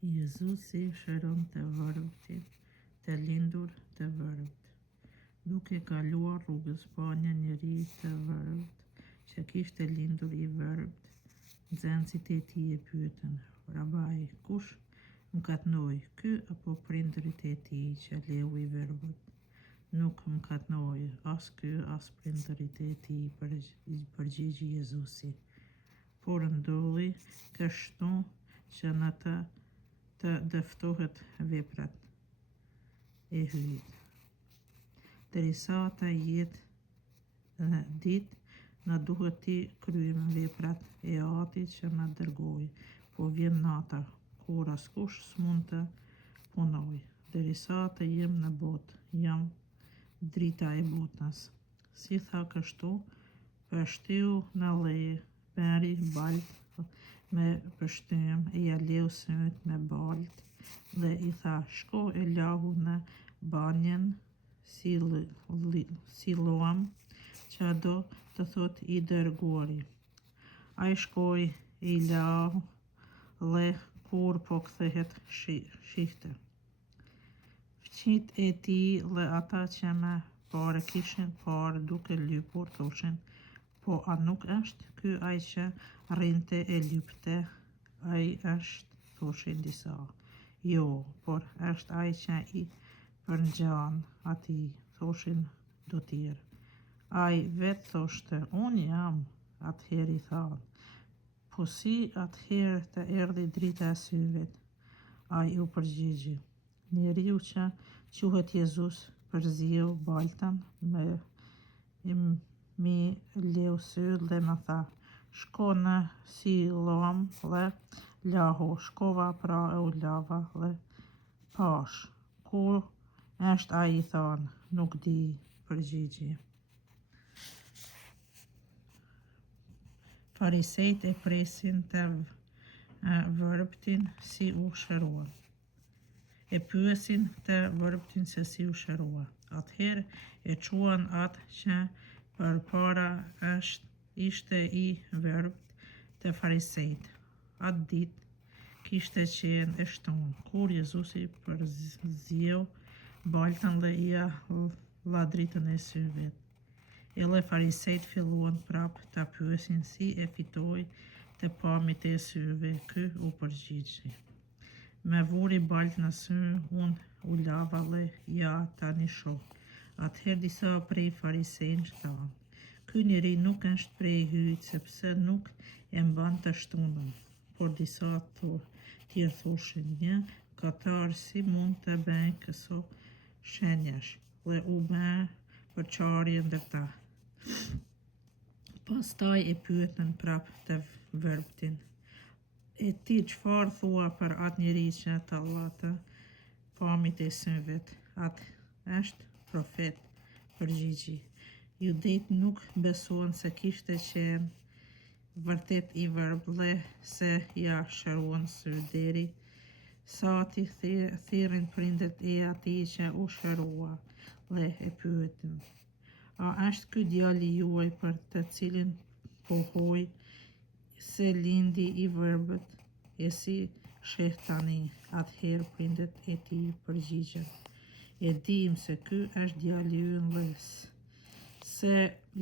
Jezusi shëron të vërvtin, të lindur të vërvt. Duke kaluar rrugës pa një njeri të vërvt, që kishte lindur i vërvt, nxënësit e tij e pyetën: Rabai, kush mkatnoi, ky apo prindërit e tij që leu i vërvët? Nuk mkatnoi as ky as prindërit e tij, përgjigji Jezusi. Por ndodhi kështu që në të dëftohet veprat e hyjit. Derisa ta jetë ditë, na duhet t'i kryejmë veprat e Atit që na dërgoi, po vjen nata, kur askush s'mund të punoj. Derisa të jem në botë, jam drita e botës. Si tha kështu, pështeu në leje, beri balt me pështym, e ja leu syt me balt, dhe i tha: shko e lahu në banjen Siloam, që do të thot i dërguari. Ai shkoi e i lau, dhe kur po kthehet shihte fëmijët e tij dhe ata që më parë kishin parë duke lypur, thoshin: po a nuk është ky ai që rrinte e lypte? Ai është, thoshin disa. Jo, por është ai që i përngjan atij, thoshin do tjerë. Ai vetë thoshte: unë jam. Atëherë i thanë: po si atëherë të erdhi drita e syve? Ai u përgjigji: njeriu që quhet Jezus përzieu baltën mi leu sy dhe më tha: shko në Siloam dhe lahu. Shkova pra e u lava dhe pash. Ku është ai? I thanë: nuk di, përgjigji. Farisejt e presin të vërptin si u shërua. E pyesin të vërptin se si u shërua. Atëherë e quan atë që përpara ishte i vërpt të farisejt. Atë ditë kishte qenë e shtunë, kur Jezusi përzieu baltën dhe ia dha dritën e syve. Edhe farisejt filluan prap ta pyesin si e fitoi të pamjet e syve. Ky u përgjigji: me vuri baltë në sy, unë u lava dhe ja tani shoh. Atëherë disa prej farisejve thanë: ky njeri nuk është prej hyjit, sepse nuk e mban të shtunën. Por disa tjerë thoshin: një katar si mund të bëjë këso shenjash? Dhe u bë përçarje ndër ta. Pastaj e pyetën prap të vërptin: e ti çfarë thua për atë njeri që talla të pamjet e syve? Atë është profet, përgjigji. Judejt nuk besuan se kishte qenë vërtet i vërpt dhe se ja shëruan syt, deri sa t'i thirrin prindërit e atij që u shërua dhe e pyetën: a është ky djali juaj për të cilin pohoi se lindi i vërtet? E si sheh tani? Atëherë prindërit e tij përgjigjen: e dim se ky është djali ynë dhe se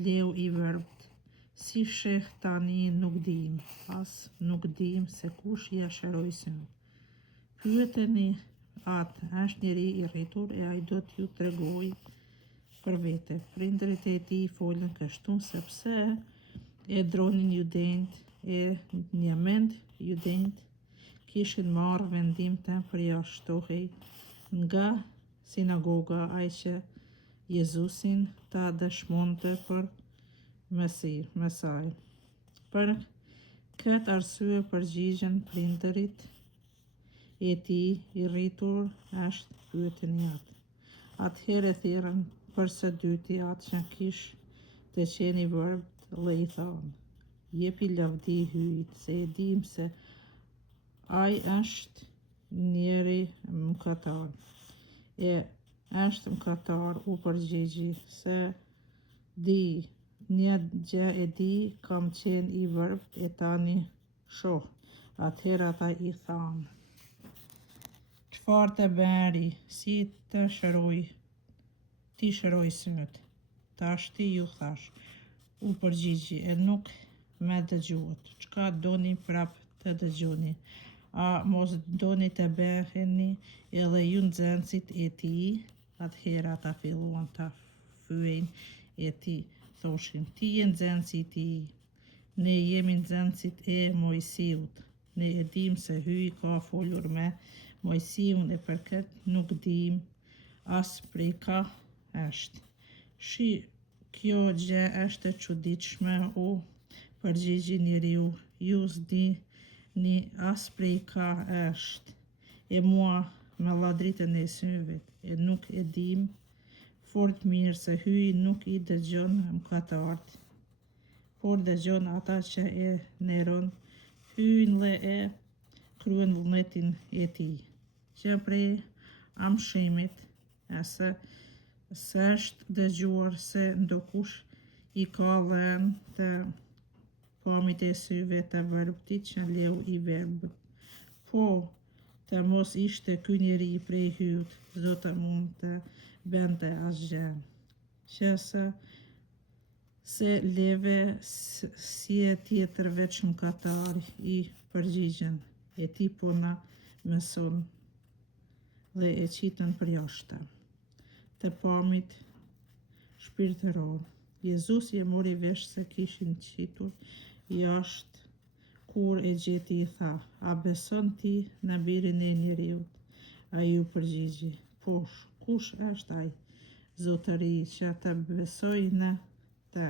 leu i vërtet. Si sheh tani nuk dim, as nuk dim se kush ia shëroi syt. Pyeteni atë, është njeri i rritur e ai do t'ju tregojë për vete. Prindërit e tij folën kështu sepse e dronin judejt, e një mend judejt kishin marrë vendim të përjashtohej nga sinagoga ai që Jezusin ta dëshmonte për Mesaj. Për këtë arsye përgjigjen prindërit e tij: i rritur është, pyeteni atë. Atëherë e thirrën për së dyti atë që kishte qenë i vërpt dhe i thanë: jepi lavdi hyjit, se e dim se ai është njeri mëkatar. E është mëkatar, u përgjigji, se di, një gjë e di, kam qenë i vërpt e tani shoh. Atëherë ata i thanë: Çfarë të bëri, si të shëroj, ti shëroj syt. Tash ti ju thash, u përgjigji e nuk me dëgjuat. Çka doni prap të dëgjoni? A mos doni të bëheni edhe ju nxënësit e tij? Atëherë ata filluan ta fyejnë e ti, thoshin, ti je nxënësi i tij. Ne jemi nxënësit e Mojsiut. Ne e dim se hyj ka folur me Mojsiun e për këtë nuk dim as prej ka është. Shi, kjo gjë është e çuditshme, u përgjigji njeriu, ju s'dini as prej ka është, e mua me la dritën e syve, e nuk e dim fort mirë se hyj nuk i dëgjon mëkatarët, por dëgjon ata që e neron, hyjnë dhe e kryen vullnetin e tij. Që prej amshimit e se s'është dëgjuar se ndokush i ka dhënë të pamit e syve të verbtit që leu i verbit. Po, të mos ishte ky njeri prej hyut, Zoti mund të bënte asgjë. Që se leve si e tjetër veç mëkatari, i përgjigjen, e ti po na mëson dhe e qitën për jashtë të pamit shpirtëror. Jezusi e mori vesh se kishin qitur jashtë kur e gjeti i tha, a beson ti në birin e njeriut? Ai u përgjigji, po, kush është ai, Zotëri, që të besoj në të?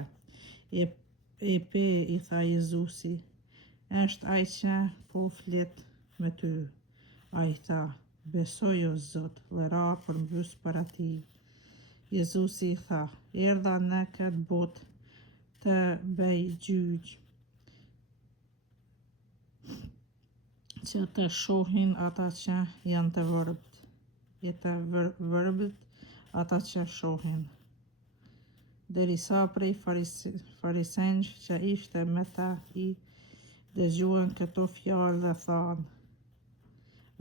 E pe, i tha Jezusi, është ai që po flet me ty. Ai tha, besoj o Zot, dhe ra përmbys para tij. Jezusi i tha, erdha në këtë botë të bëj gjyq, që të shohin ata që janë të verbët, e të verbët ata që shohin. Derisa prej farisenjve që ishte me ta i dëgjuan këto fjalë dhe thanë,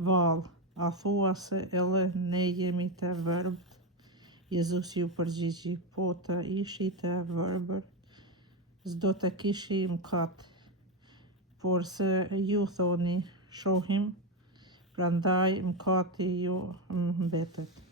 vallë, a thua se edhe ne jemi të verbët? Jezusi u përgjigji, po të ishi të verbër, s'do të kishi mëkat, por se ju thoni, shohim, prandaj mëkati ju mbetet.